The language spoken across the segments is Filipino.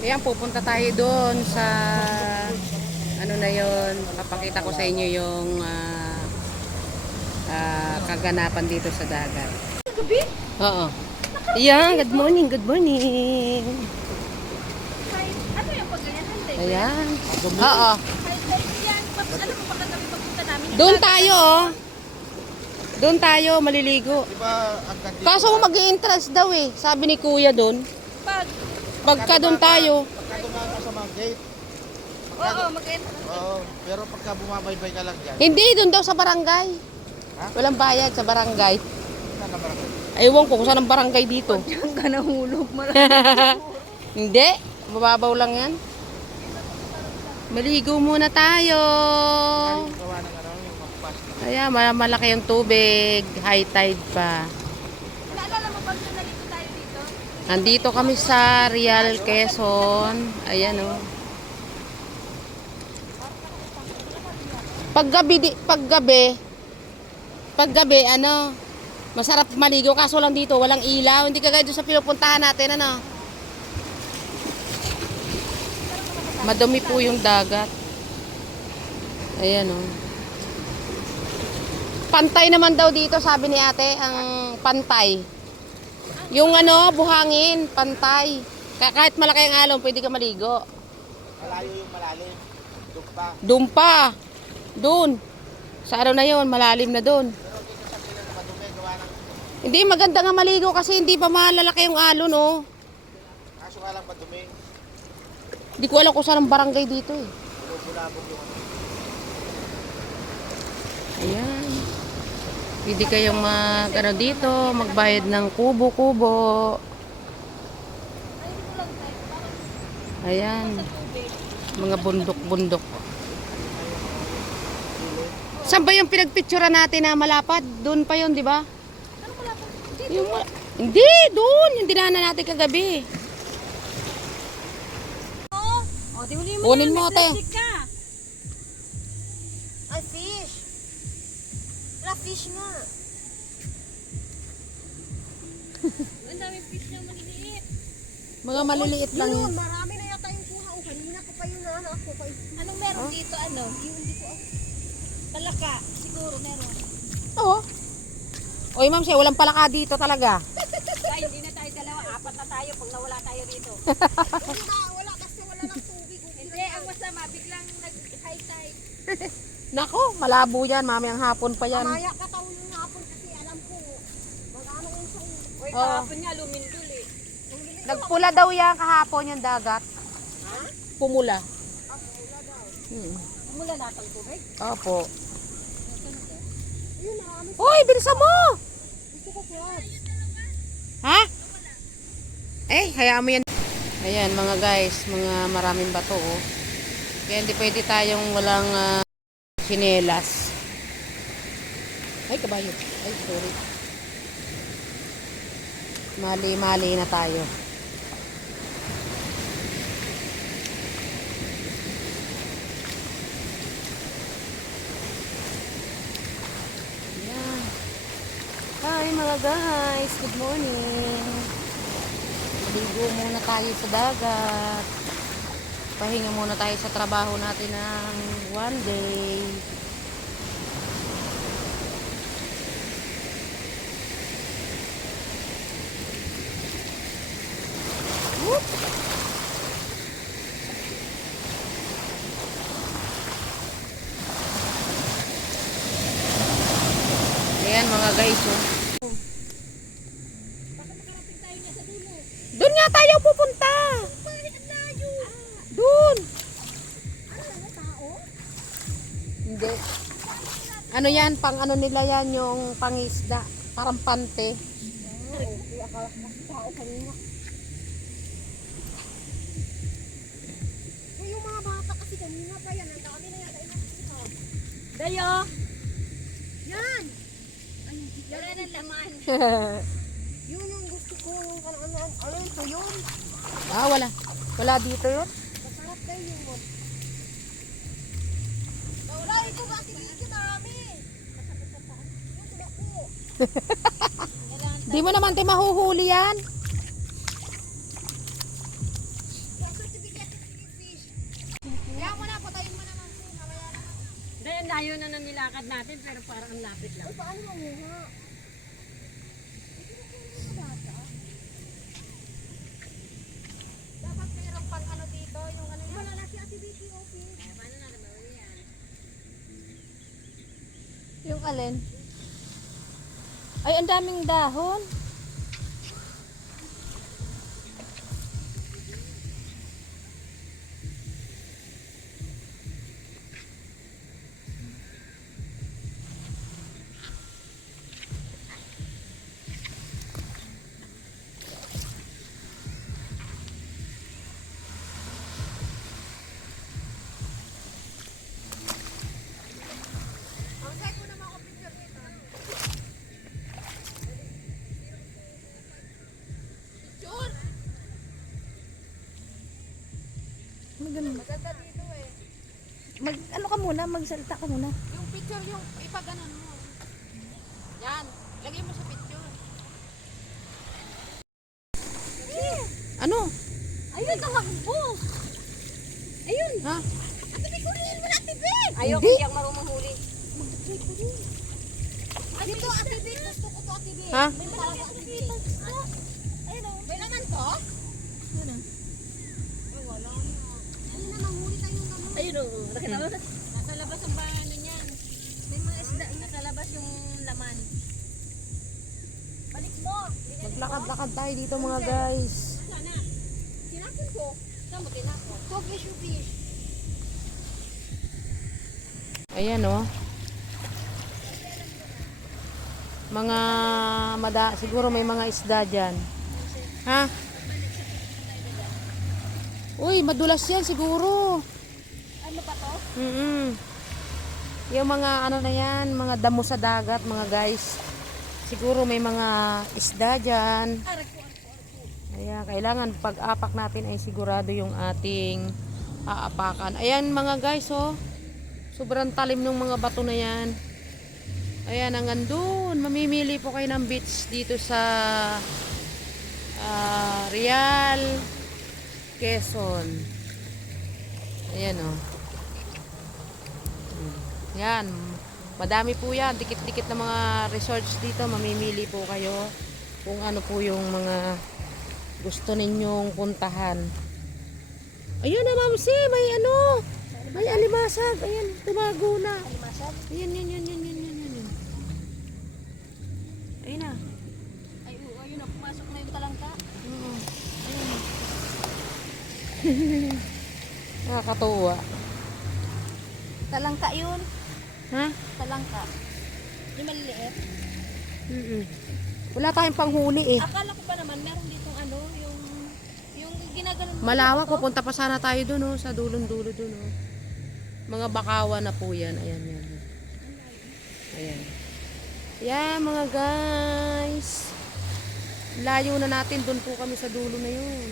Ayan, pupunta tayo doon sa ano na yon. Papakita ko sa inyo yung kaganapan dito sa dagat. Gabi? Oo. Ayan, good morning, good morning. Ano yung pag ganyan? Ayan. Oo. Yan, alam mo baka kami pagpunta namin. Doon tayo, oh. Doon tayo, maliligo. Diba, hanggang dito Kaso mag-i-interest daw eh. Sabi ni kuya doon. Pagka doon tayo. Pagka dumaan ka sa mga gate. Oo, mag-enter. Oo, pero pagka bumabaybay ka lang dyan. Hindi, doon daw sa barangay. Ha? Walang bayad sa barangay. Saan na barangay? Ewan ko kung saan ang barangay dito. Diyan ka nahulog. Hindi, mababaw lang yan. Maligo muna tayo. Yung gawa ng ano, yung magpas. Ayan, malaki yung tubig. High tide pa. Naalala mo pag nalito tayo dito? Nandito kami sa Real Quezon. Ayan o. Oh. Paggabi, ano, masarap maligo. Kaso lang dito, walang ilaw. Hindi kagaya doon sa pinupuntahan natin, ano. Madumi po yung dagat. Ayan o. Oh. Pantay naman daw dito, sabi ni ate, ang pantay. Yung ano, buhangin, pantay. Kahit malaki ang alon, pwede ka maligo. Malayo yung malalim. Dumpa. Dumpa. Doon. Sa ano na yon, malalim na doon. Pero dito sa pila na madumi, gawa ng... Hindi, maganda nga maligo kasi hindi pa malalaki yung alon, oh. Kaso nga lang madumi. Hindi ko alam kung saan ang barangay dito, eh. Bulabog yung ano. Ayan. Pwede kayong ano dito, magbayad ng kubo-kubo. Ayan. Mga bundok-bundok. Saan ba yung pinagpicturean natin na malapad? Doon pa yun, di ba? Ano ko lapad? Yung hindi, doon. Yung dinaanan natin kagabi. O, di huli mo Kunin yan, mo, may te. plastic ka. Ay, fish. Wala, fish nga. Ang daming fish na maliliit. Mga maliliit lang yun. Marami na yata yung kuha. O, kanina ko pa yun na ako pa. Anong meron dito? Ano? Yung hindi ko. Talaka. Siguro meron. Oo. Oy, ma'am, siya, walang palaka dito talaga. Ay, hindi na tayo dalawa. Apat na tayo pag nawala tayo dito. Hindi ba? Wala. Basta wala ng tubig. Hindi, ang masama. Biglang nag-high tide. Nako, malabo yan. Mamayang hapon pa yan. Maya ka taon yung hapon kasi alam ko. Mag-ano yung sa ulo. Uy, Oo. kahapon nga lumindol eh. Nagpula daw yan kahapon yung dagat. Ha? Pumula. Wala daw. Hmm. Mula lahat ang tubig. Opo. Yun, marami. Hoy, bilisan mo! Gusto ko crabs. Ha? Eh, hayaan mo yan. Ayan mga guys, mga maraming bato oh. Kaya hindi pwede tayong walang chinelas. Ay, kabayo. Ay, sorry. Mali-mali na tayo. Ayan. Hi mga guys, good morning. Maligo muna tayo sa dagat. Pahinga muna tayo sa trabaho natin ng one day. Whoop! Ayan mga guys oh. Doon nga tayo pupunta. Doon. Hindi. Ano yan? Pang ano nila yan? Yung pangisda. Parang pante. Yung mga bata kasi kanina pa yan. Ang dami na yata inakita. Dayo! Yan! Wala ng laman. Yun yung gusto ko. Ano ito yun? Ah, wala. Wala dito yun. Masarap kayo yun. Wala ito ba? Sige, marami. Masakit sa paan. Yung tulako. Di mo naman tayo mahuhuli yan. Kaso layo na ng nilakad natin pero parang ang lapit lang. Paano manguha? Dapat mayroong pang ano dito, yung ano yan. Wala na si Ate Vicky, okay. Paano na naman yan? Yung alin? Ay, ang daming dahon. Maganda dito eh. Ano ka muna, magsalita ka muna. Yung picture yung ipaganon mo. Yan. Lagay mo sa picture. Ano? Ayun, nakakbo. Ayun. Ha? Ate Vic, kunin mo na Ate Vic. Ayoko Hindi. siyang marunong huli. Dito Ate Vic, gusto ko to Ate Vic. Ha? May malaki Ate Vic. Ayun o. May laman to? Ano? Ay, wala na. Ayun na, manghuli tayo ng ano. Ayun o, nakita mo? Nasa labas ang bahay niyan. May mga isda. Nasa labas yung laman. Balik mo. Maglakad-lakad tayo dito mga guys. Sana. Tinapon ko. Saan mo tinapon? To fish you fish. Ayan oh. Siguro may mga isda dyan. Ha? Uy, madulas yan siguro. Ano pa to? Yung mga ano na yan, mga damo sa dagat mga guys. Siguro may mga isda dyan. Kaya kailangan pag-apak natin ay sigurado yung ating aapakan. Ayan mga guys oh. Sobrang talim ng mga bato na yan. Ayan hanggang doon. Mamimili po kayo ng beach dito sa Real, Quezon. Ayan oh. Yan. Madami po yan. Dikit-dikit na mga resorts dito. Mamimili po kayo kung ano po yung mga gusto ninyong puntahan. Ayun na Ma'am Si, may ano? May alimasag. Ayan, tumago na. Alimasag? Ayan. Ayun na. Ay, ayun na. Pumasok na yung talangka. Oo. Ayun. Nakakatuwa. Talangka yun. Ha? Talangka. Yung maliliit. Wala tayong panghuli eh. Akala ko pa naman, meron ditong ano, yung ginaganon mo. Malawak, pupunta pa sana tayo dun oh, sa dulong-dulo dun oh. Mga bakawan na po yan. Ayan. Ayan. Yan mga guys. Layo na natin. Dun po kami sa dulo na yun.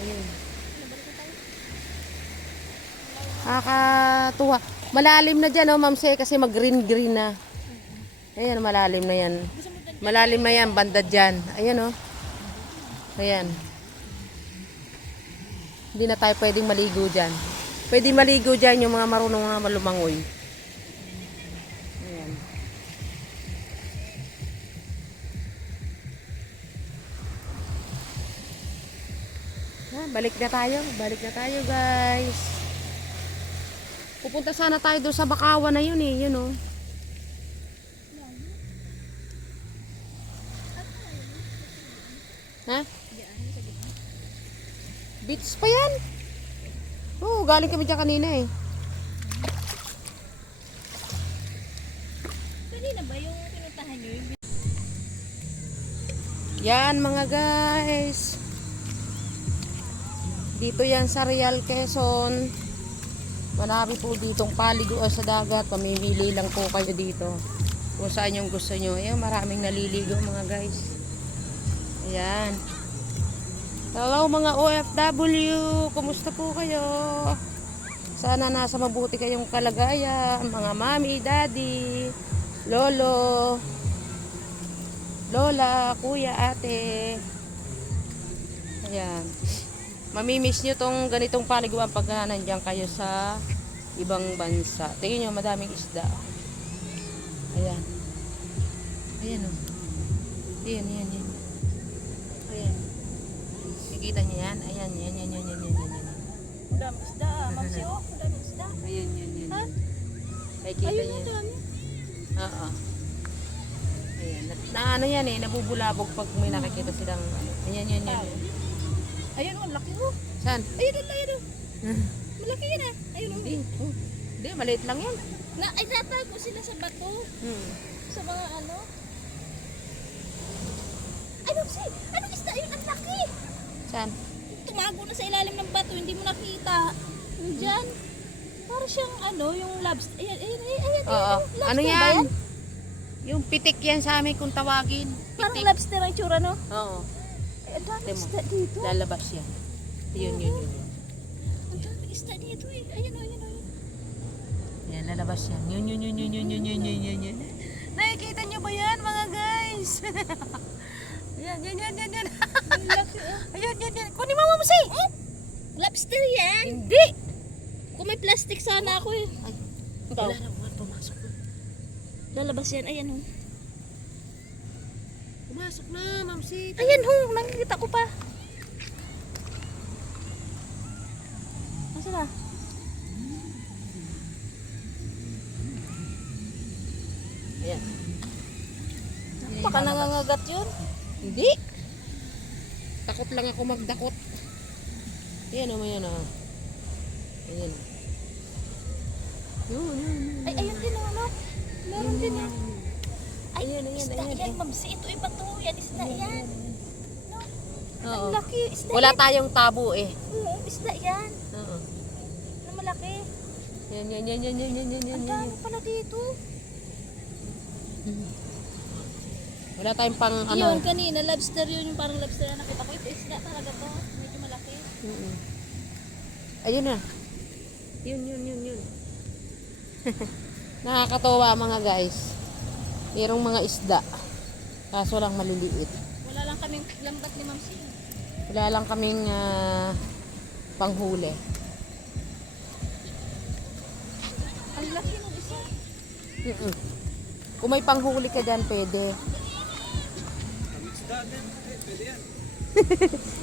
Ayan. Nakakatuwa. Malalim na dyan oh Ma'am Se kasi mag-green na. Ayan, malalim na yan. Malalim na yan, banda dyan. Ayan oh. Ayan. Hindi na tayo pwedeng maligo dyan. Pwede maligo dyan yung mga marunong na malumangoy. Ayan. Balik na tayo guys. Pupunta sana tayo doon sa bakawan na yun eh. Yun oh. Ha? Beach pa yan. Oo, galing kami dyan kanina eh. Kanina ba yung pinuntahan nyo? Yan mga guys. Dito yan sa Real, Quezon. Marami po ditong paliguan sa dagat. Pamimili lang po kayo dito. Kung saan yung gusto nyo. Ayan, maraming naliligo mga guys. Ayan. Hello mga OFW. Kumusta po kayo? Sana nasa mabuti kayong kalagayan. Mga mami, daddy, lolo, lola, kuya, ate. Ayan. Mamimiss nyo tong ganitong paliguan pag nandiyan kayo sa ibang bansa. Tingnan nyo, madaming isda. Ayan. Ayan o. Ayan. Ayan. Nakikita nyo yan? Ayan. Ang dami isda. Mamsi, oh. Ang dami isda. Ayan. Ha? Nakikita Ayun nyo. ang dami. Oo. Ayan. Na ano yan eh, nabubulabog pag may nakikita silang ano. Ayan. Ayun, oh. Ang laki, oh. Saan? Ayun, oh. Malaki yan, ah. Ayun, oh. Hindi, maliit lang yan. Ay, natago sila sa bato. Sa mga ano. Ay, Mamsi. Anong isda yun? Ang laki. Saan? Tumago na sa ilalim ng bato. Hindi mo nakita. Diyan. Para siyang ano, yung lobster. Ayan. Oo. Lobster Ano ba yan? Yung pitik yan sa amin kung tawagin. Parang Pitik. lobster ang tsura, no? Oo. Ay, ang dami Temo. isda dito. Lalabas yan. Yun. Ang dami isda dito, eh. Ayun. Yan, lalabas yan. Yun. Nakikita nyo ba yan, mga guys? Yan. Ang laki, oh. Ayan. Kunin mo, Mamsi. Lobster yan. Hindi. Kung may plastic sana ako, eh. Ay, Ikaw. wala na, pumasok na. Lalabas yan. Ayan, oh. Pumasok na, Mamsi. Ayan, ho. Nakikita ko pa. Nasaan na? Ayan. Baka nangangagat yun. Hindi. Takot lang ako magdakot. Ayan o, Ayan. Ay, ayun din, oh, no? Meron din, oh. Ay, Ayan. isda yan, Mamsi. Ito iba to. Yan, isda yan. Oo. Ang laki. Isda Wala yan. tayong tabo eh. Oo, isda yan. Oo. Na malaki. Yan. Ang dami pala dito. Wala tayong pang ano. Yun, kanina, lobster yun. Yung parang lobster na nakita ko. Ito, isda talaga to. Medyo malaki. Ayun na. Yun. Nakakatawa mga guys. Merong mga isda. Kaso lang maliliit. Wala lang kaming lambat ni Mamsi. Wala lang kaming panghuli. Ang laki ng isa. Kung may panghuli ka dyan, pwede.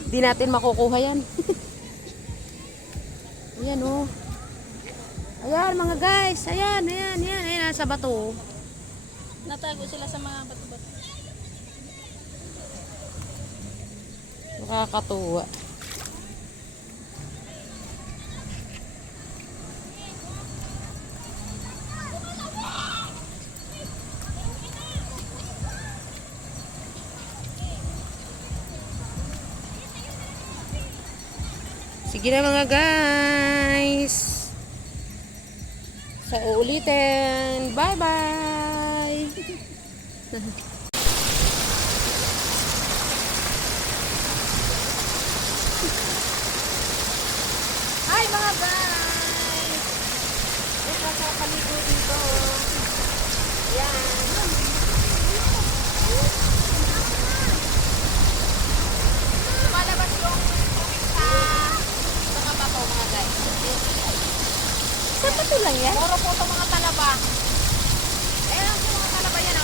Di natin makukuha yan. Ayan oh. Ayan mga guys. Ayan. Nasa bato. Natago sila sa mga bato-bato. Nakakatuwa. Sige na mga guys. Sa uulitin. Bye-bye. Hi mga guys. Ito sa paligo dito. Ayan. Lumalabas yung tubig sa mga bato mga guys. Sa bato lang yan? Puro po itong mga talaba. Ayan ang mga talaba yan.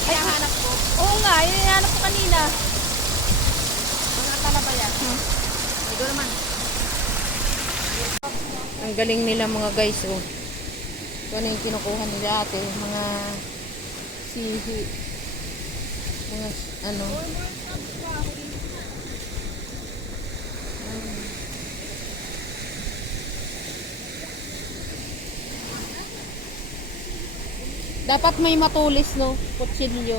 Hinahanap ko. Oo nga, yun yung hinahanap ko kanina. Mga talaba yan. Ito naman. Ang galing nila mga guys. Oh. Ito na yung kinukuha nila ate. Mga sihi. Mga ano. Dapat may matulis no, kutsilyo.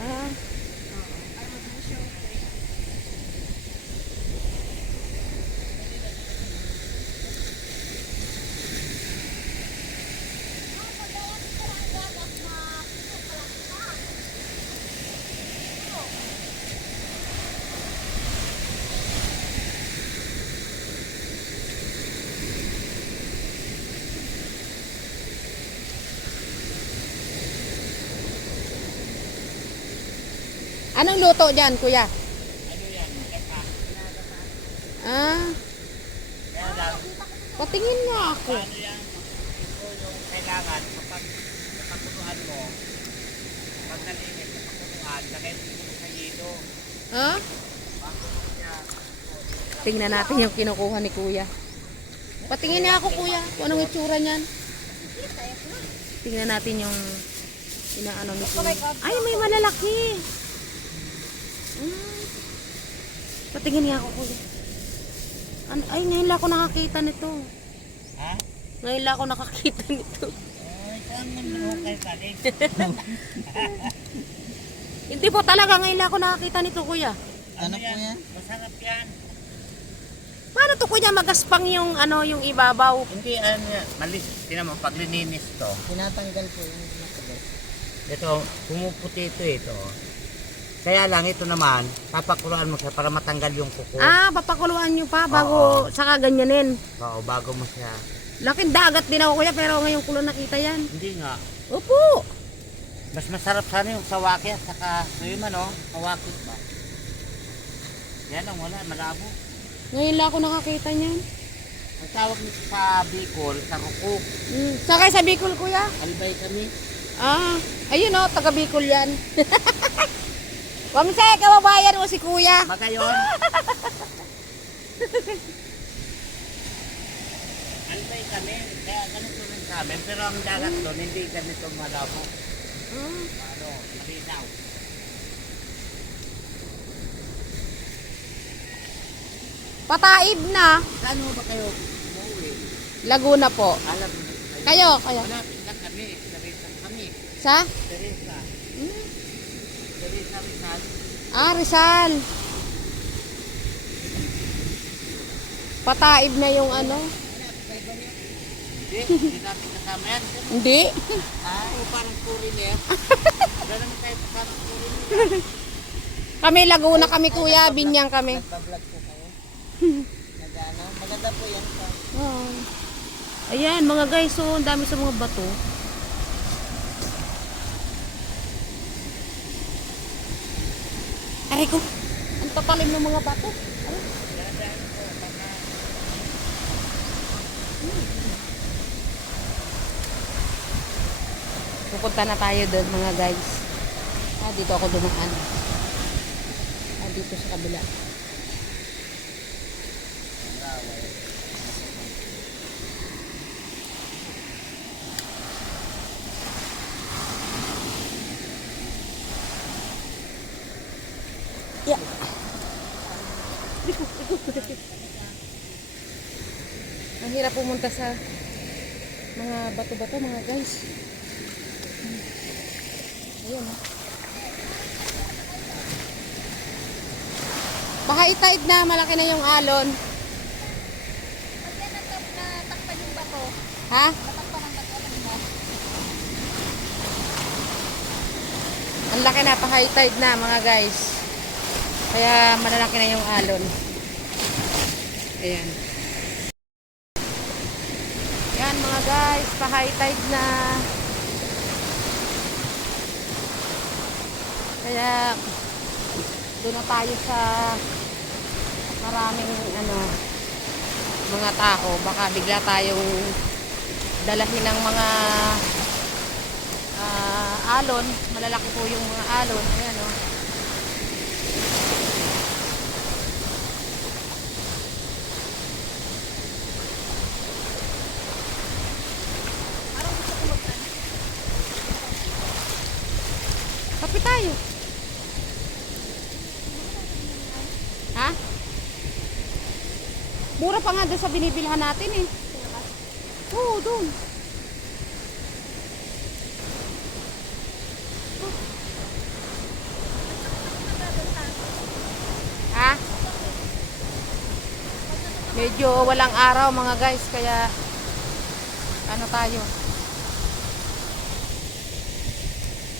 Ah. Anong luto dyan, kuya? Ah, Kaya lang, patingin nga ako. paano yan? Ito yung kailangan kapag napakuluan mo, pag nalimit sa pakuluan, lagay mo ito sa hilo. Ha? Bago mo siya, Tingnan natin yung kinukuha ni kuya. Patingin niya ako kuya, kung anong itsura niyan. Tingnan natin yung inaano ni kuya. Ay, may malalaki. Mm. Patingin niya ako kuya. Ay, ngayon lang ako nakakita nito. ha? Ngayon lang ako nakakita nito. Ay, saan mo nahukay ka rin? Hindi po talaga, ngayon lang ako nakakita nito kuya. Ano po yan? Masarap yan. Paano to kuya magaspang yung ano yung ibabaw? Hindi, ano yan. Malis, tinan mo, pag lininis to. Tinatanggal po yung nakabot. Ito, pumuputi ito. Kaya lang, ito naman, papakuluan mo siya para matanggal yung kuko. Ah, papakuluan nyo pa bago saka ganyanin. Oo, bago mo siya. Laking dagat din ako kuya pero ngayon ko lang nakita yan. Hindi nga. Opo. Mas masarap sana yung sawaki at saka, yung ano, kawakit ba? Yan lang, wala, malabo. Ngayon lang ako nakakita niyan. Ang tawag nito sa Bicol, sa Rukuk. Sakay sa Bicol kuya. Albay kami. Ah, ayun o, taga Bicol yan. Wamse, kababayan mo si kuya. Magayon. Albay kami, kaya ganito rin sa amin. Pero ang dagat doon, hindi ganito malabo. Ano, malinaw. Pataib na. Saan mo ba kayo umuwi? Laguna po. Alam mo, Kayo. malapit lang kami, Teresa kami. Sa? Teresa. Teresa Rizal. Ah, Rizal. Pataib na yung ano. Hindi natin kasama yan. Hindi. Ay, parang foreigner. Wala naman tayo parang foreigner. Kami Laguna kami kuya, Binyang kami. Nagbablog po kayo. Nagano, maganda po yan po. Oh. Ayan mga guys, so ang dami sa mga bato. Aray ko, ang tatalim ng mga bato. Aray. Pupunta na tayo doon mga guys. Dito ako dumaan. Dito sa kabila. Yeah. Ang hirap pumunta sa mga bato-bato mga guys. Ayan oh. Baka itaid na, malaki na yung alon. Pag yan natakpan yung bato, Ha? natakpan ang bato, alam mo. Ang laki na, pa high tide na mga guys. Kaya malalaki na yung alon. Ayan. Yan mga guys, pa high tide na. Kaya doon na tayo sa maraming mga tao. Baka bigla tayong dalahin ng mga alon. Malalaki po yung mga alon. Ayan o. Kapit tayo. Ha? Mura pa nga doon sa binibilhan natin eh. Oo, doon. Ha? Medyo walang araw mga guys, kaya ano tayo.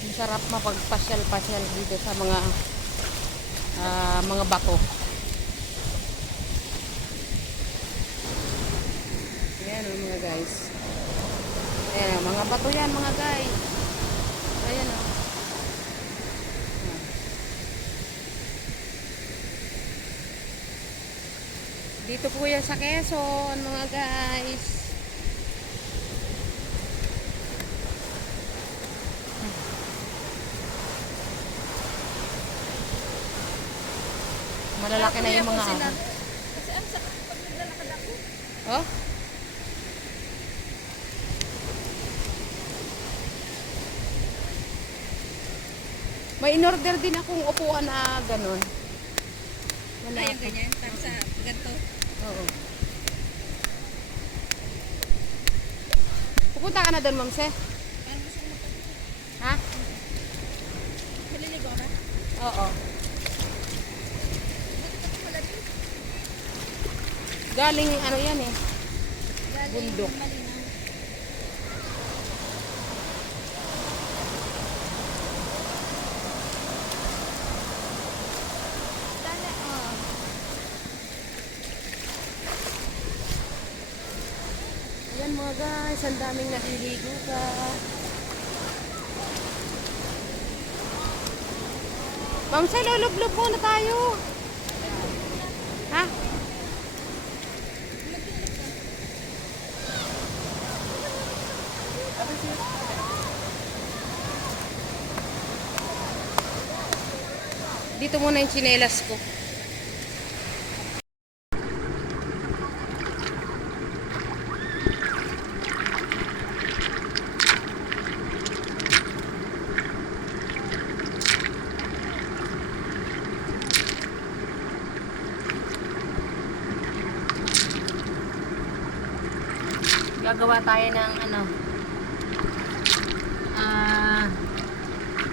Masarap mapagpasyal-pasyal dito sa mga bato. Ayan o mga guys. Ayan o, mga bato yan mga guys. Ayan o. Dito po yan sa Quezon, mga guys. Malalaki na yung mga ahon. Kasi ang sakit pag naglalakad ako. Oh? May in-order din akong upuan na ganun. Wala Ay, yung pa. ganyan. Tapos sa ganito. Oo. Pupunta ka na doon, Ma'am Se? Parang gusto ko magpapito. Ha? Maliligo ka? Oo. Buti ka pa pala dito. Galing ano yan eh. Galing Bundok. Malinaw. Dali, oh. Ayan mga guys, ang daming naliligo ka. Ma'am Se, lulublob muna tayo. Ha? Dito muna yung tsinelas ko. Gagawa tayo ng ano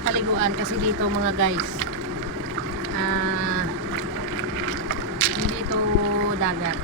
paliguan kasi dito mga guys hindi ito dagat.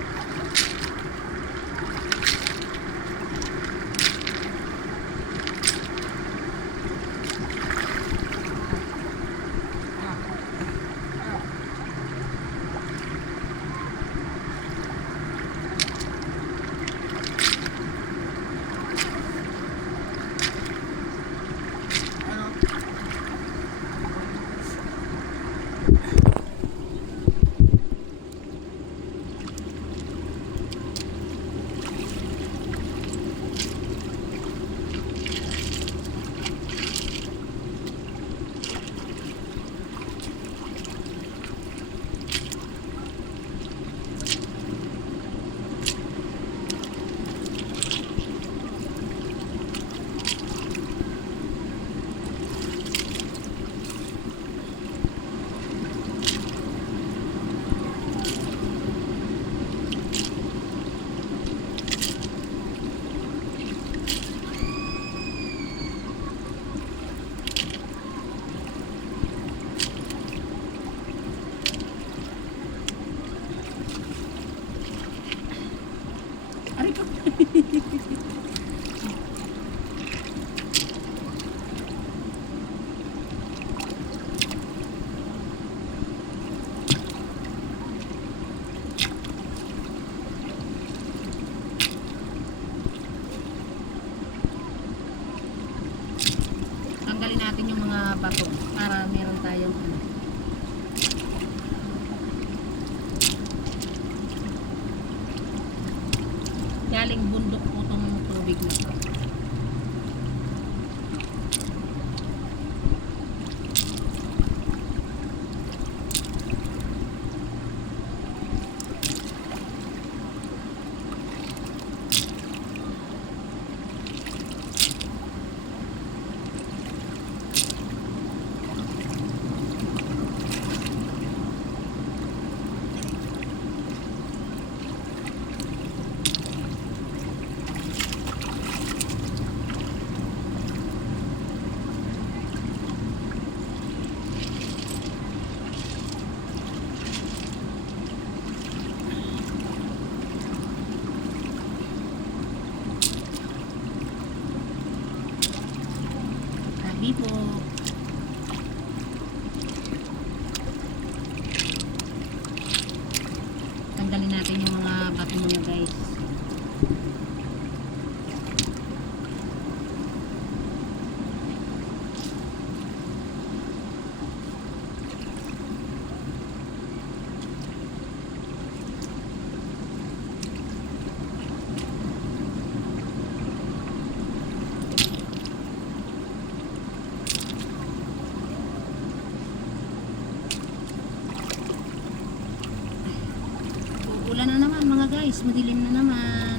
guys, madilim na naman.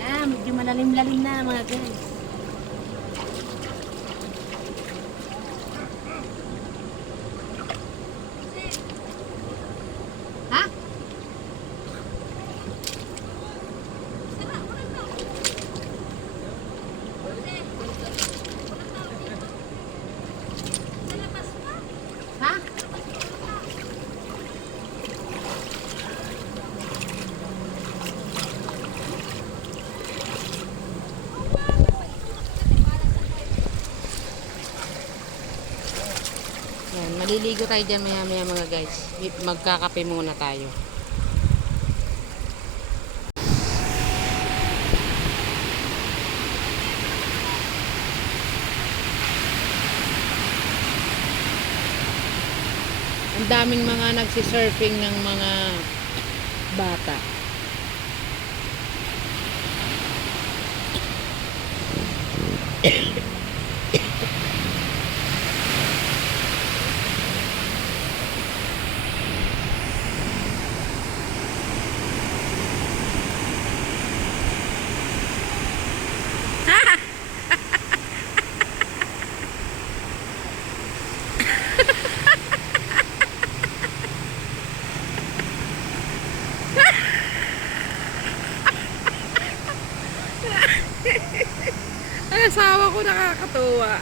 Ayan, medyo malalim-lalim na mga guys. Ha? Ha? Yan, maliligo tayo dyan maya-maya mga guys. Magkakape muna tayo. Ang daming mga nagsisurfing ng mga bata. Ang asawa ko nakakatuwa.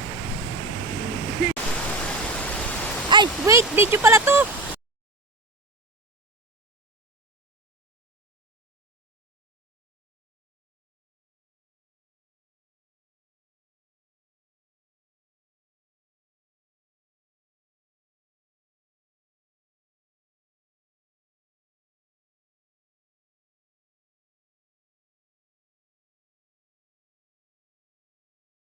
Ay, wait! Video pala to!